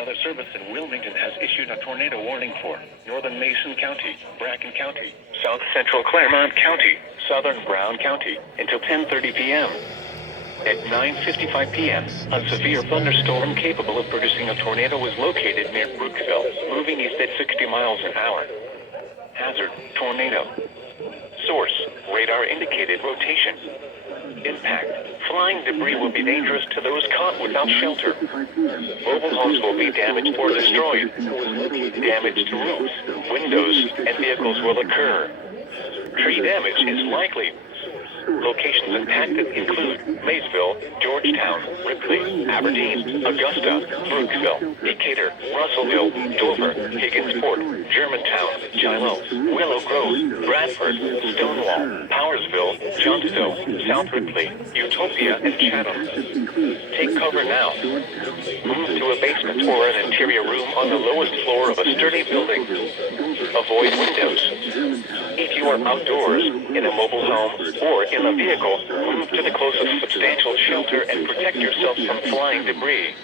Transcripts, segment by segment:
Weather Service in Wilmington has issued a tornado warning for northern Mason County, Bracken County, south central Claremont County, southern Brown County until 10:30 p.m. At 9:55 p.m., a severe thunderstorm capable of producing a tornado was located near Brookville, moving east at 60 miles an hour. Hazard, tornado. Source, radar indicated rotation. Impact, flying debris will be dangerous to those caught without shelter. Mobile homes will be damaged or destroyed. Damage to roofs, windows, and vehicles will occur. Tree damage is likely. Locations impacted include Maysville, Georgetown, Ripley, Aberdeen, Augusta, Brooksville, Decatur, Russellville, Dover, Higginsport, Germantown, Shiloh, Willow Grove, Bradford, Stonewall, Powersville, Johnston, South Ripley, Utopia, and Chatham. Take cover now. Move to a basement or an interior room on the lowest floor of a sturdy building. Avoid windows. If you are outdoors, in a mobile home, or in a vehicle, move to the closest substantial shelter and protect yourself from flying debris.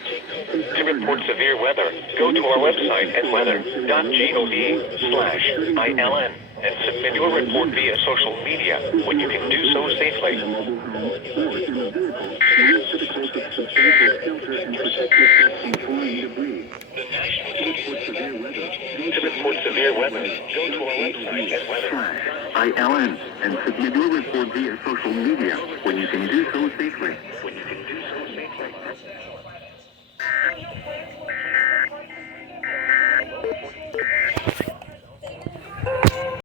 To report severe weather, go to our website at weather.gov/ILN and submit your report via social media when you can do so safely. To report severe weather, go to our website at weather.ILN and submit your report via social media when you can do so safely.